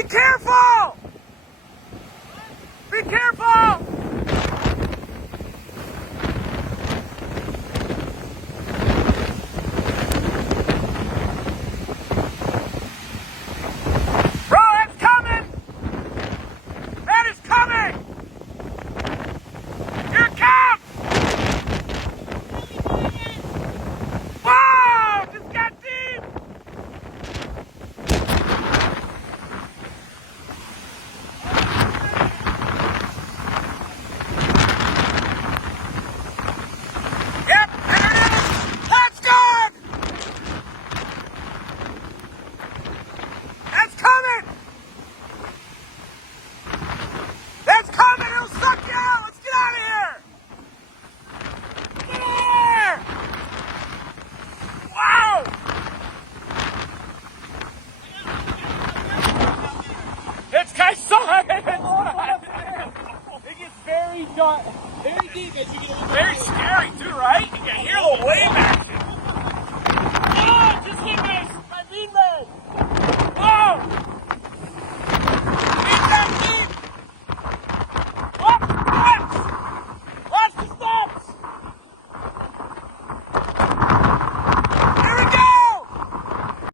Be careful! Be careful! Bro, it's coming! That is coming! Here it comes! Whoa! Just got deep! Yep, there it is! That's good! That's coming! That's coming! It'll suck you out! Let's get out of here! Get out of here! Wow! It's kind of solid! It gets very dark, very deep as you get a little very scary too, right? You can hear the wave back